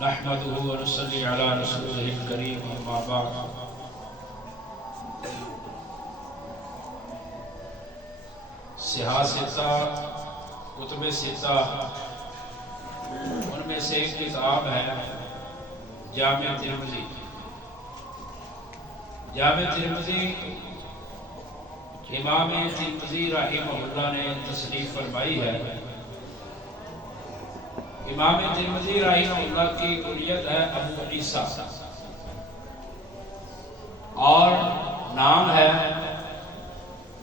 نحمده ونصلي على رسوله الكريم اما بعد صحاح ستہ کتب ستہ ان میں سے ایک کتاب ہے جامع ترمذی۔ جامع ترمذی امام ترمذی رحمہ اللہ نے تصنیف فرمائی ہے۔ امام ترمذی رحمہ اللہ کی کنیت ہے ابو عیسیٰ اور نام ہے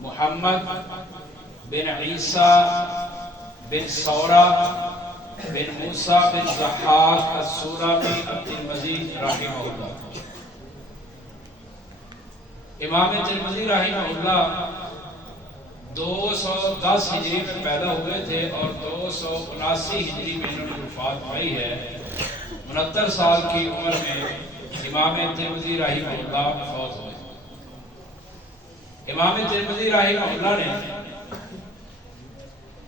محمد بن عیسیٰ بن ثورہ بن موسیٰ بن ضحاک السلمی الترمذی رحمہ اللہ۔ امام ترمذی رحمہ اللہ 210 ہجری میں پیدا ہوئے تھے اور 279 ہجری میں انہوں نے وفات پائی ہے۔ 69 سال کی عمر میں امام ترمذی رحمہ اللہ فوت ہوئے۔ امام ترمذی رحمہ اللہ نے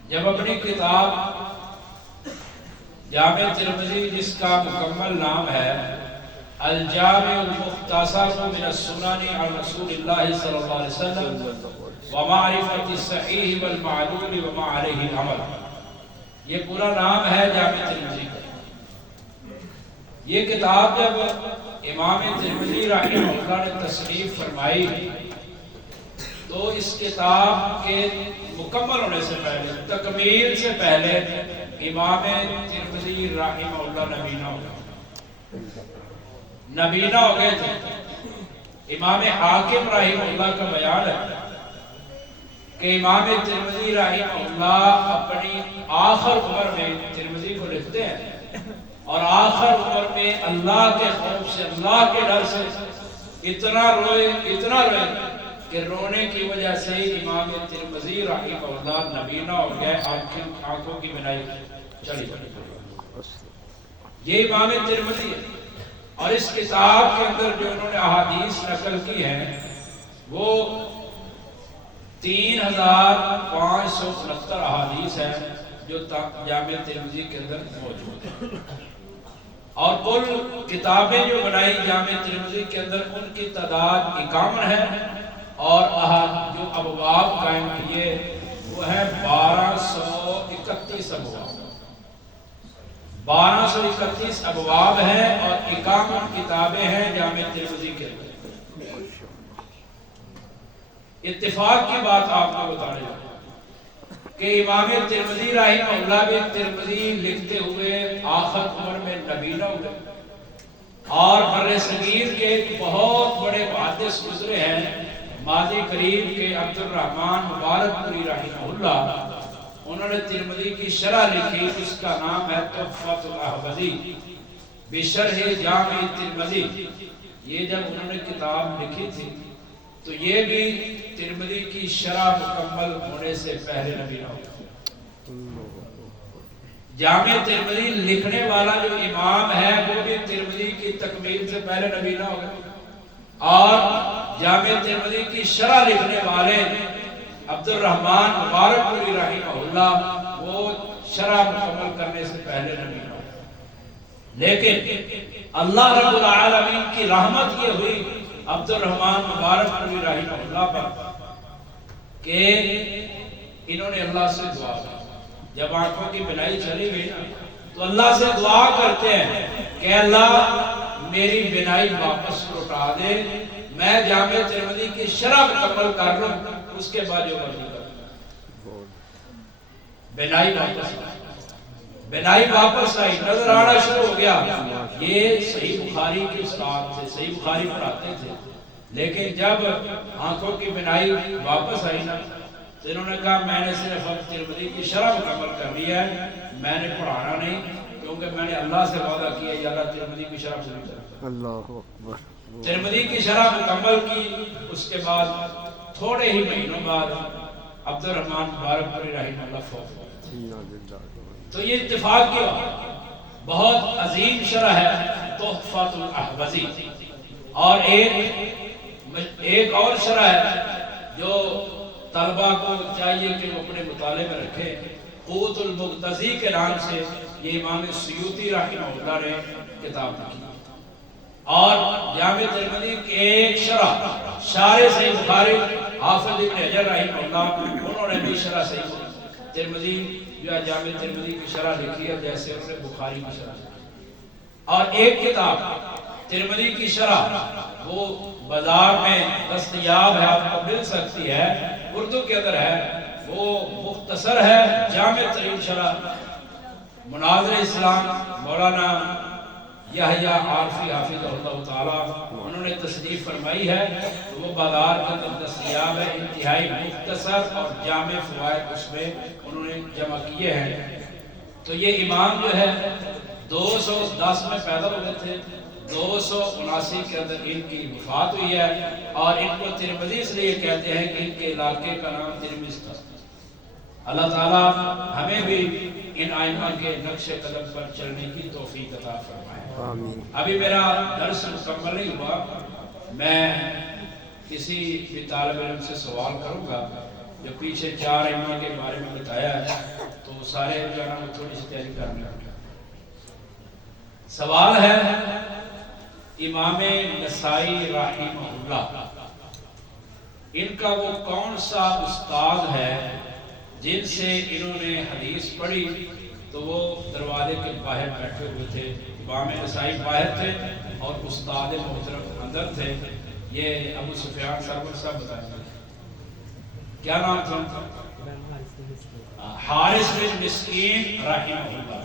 جب اپنی کتاب جامع ترمذی جس کا مکمل نام ہے الجامع المختصر من السنن عن رسول اللہ صلی اللہ علیہ وسلم ومعرفت الصحیح والمعلول وما علیہ العمل، یہ پورا نام ہے جامع ترمذی کا۔ یہ کتاب جب امام ترمذی رحمہ اللہ نے تصنیف فرمائی تو اس کتاب کے مکمل ہونے سے پہلے، تکمیل سے پہلے امام ترمذی رحمہ اللہ نبینا ہو گئے تھے۔ امام حاکم رحمہ اللہ کا بیان ہے کہ امام ترمذی رحمہ اللہ اپنی آخر عمر میں ترمذی کو لکھتے ہیں اور آخر عمر میں اللہ کے خوف سے، اللہ کے ڈر سے اتنا روئے کہ رونے کی وجہ سے امام ترمذی رحمہ اللہ نبینا ہو گئے، آنکھوں کی بینائی چلی گئی۔ یہ امام ترمذی ہے اور اس کتاب کے اندر جو انہوں نے احادیث نقل کی ہیں وہ 3569 احادیث ہیں جو جامع ترمذی کے اندر موجود ہیں، اور کل کتابیں جو بنائی جامع ترمذی کے اندر ان کی تعداد 51 ہے، اور جو ابواب قائم کیے وہ ہیں 1231 ابواب۔ 1231 ابواب ہیں اور 51 کتابیں ہیں جامع ترمذی کے اندر۔ اتفاق کی بات آپ کو بتانے جاؤں کہ امام ترمذی رحمہ اللہ بھی ترمذی لکھتے ہوئے آخر عمر میں نبینا ہوئے، اور بر صغیر کے ایک بہت بڑے محدث گزرے ہیں ماضی قریب کے عبد الرحمن مبارک پوری رحمہ اللہ، انہوں نے ترمذی کی شرح لکھی، اس کا نام ہے تحفۃ الاحوذی بشرح جامع ترمذی۔ یہ جب انہوں نے کتاب لکھی تھی تو یہ بھی ترمذی کی شرح مکمل ہونے سے پہلے نبینا ہو گیا۔ جامع ترمذی لکھنے والا جو امام ہے وہ بھی ترمذی کی تکمیل سے پہلے نبینا ہو گیا، اور جامع ترمذی کی شرح لکھنے والے عبد الرحمن مبارک پوری رحمہ اللہ وہ شرح مکمل کرنے سے پہلے نبینا ہو گیا۔ لیکن اللہ رب العالمین کی رحمت یہ ہوئی عبد الرحمن مبارک پوری رحمہ اللہ پر کہ انہوں نے اللہ سے دعا کی۔ جب آنکھوں کی بینائی چلی گئی تو اللہ سے دعا کرتے ہیں کہ اللہ میری بینائی واپس لوٹا دے، میں جامع ترمذی کی شرح مکمل کر لوں، اس کے بعد جو مرضی کر لوں۔ بینائی واپس آئی، نظر آنا شروع ہو گیا۔ یہ صحیح بخاری کے استاد تھے، صحیح بخاری پڑھاتے تھے، لیکن جب آنکھوں کی بینائی واپس آئی نا تو انہوں نے کہا میں نے صرف ترمذی کی شرح مکمل کر لی ہے، میں نے پڑھانا نہیں، کیونکہ میں نے اللہ سے وعدہ کیا یا اللہ ترمذی کی شرح پوری کر۔ اللہ اکبر۔ ترمذی کی شرح مکمل کی، اس کے بعد تھوڑے ہی مہینوں بعد عبد الرحمن مبارک پوری رحمہ اللہ فوت ہوئے۔ تو یہ اتفاق کی بہت عظیم شرح ہے تحفۃ الاحوذی، اور ایک اور شرح ہے جو طلبہ کو چاہیے کہ وہ اپنے مطالعے میں رکھے۔ قوت المقتضی کے نام سے یہ امام سیوطی رحمہ اللہ نے کتاب لکھی، اور جامع ترمذی کی ایک شارح صحیح بخاری حافظ ابن حجر رحمہ اللہ، انہوں نے بھی شرح صحیح ترمذی جو ہے جامع ترمذی کی شرح لکھی ہے، جیسے انہوں نے بخاری کی شرح لکھی۔ اور ایک کتاب ترمذی کی شرح وہ بازار میں دستیاب ہے، آپ کو مل سکتی ہے، اردو کے اندر ہے، وہ مختصر ہے، جامع ترین شرح مناظر اسلام مولانا یحییٰ عارفی حافظہ اللہ تعالی انہوں نے تصنیف فرمائی ہے، تو وہ بازار کے اندر دستیاب ہے، انتہائی مختصر اور جامع فوائد اس میں انہوں نے جمع کیے ہیں۔ تو یہ امام جو ہے 210 میں پیدا ہوئے تھے، 279 کے اندر ان کی وفات ہوئی ہے، اور ان کو ترمذی اس لیے کہتے ہیں کہ ان کے علاقے کا نام ترمذ تھا۔ اللہ تعالیٰ ہمیں بھی ان ائمہ کے نقش قدم پر چلنے کی توفیق عطا فرمائے۔ آمین۔ ابھی میرا درس مکمل نہیں ہوا، میں کسی بھی طالب علم سے سوال کروں گا، جو پیچھے 4 ائمہ کے بارے میں بتایا ہے تو سارے جو ہے نا وہ تھوڑی سی تیاری کرنے لگا۔ سوال ہے امام نسائی رحمہ اللہ، ان کا وہ کون سا استاد ہے جن سے انہوں نے حدیث پڑھی؟ تو وہ دروازے کے باہر بیٹھے ہوئے تھے، امام نسائی باہر تھے اور استاد محترم اندر تھے۔ یہ ابو سفیان سرور صاحب بتائیں گے کیا نام تھا؟ حارث بن مسکین رحمہ اللہ۔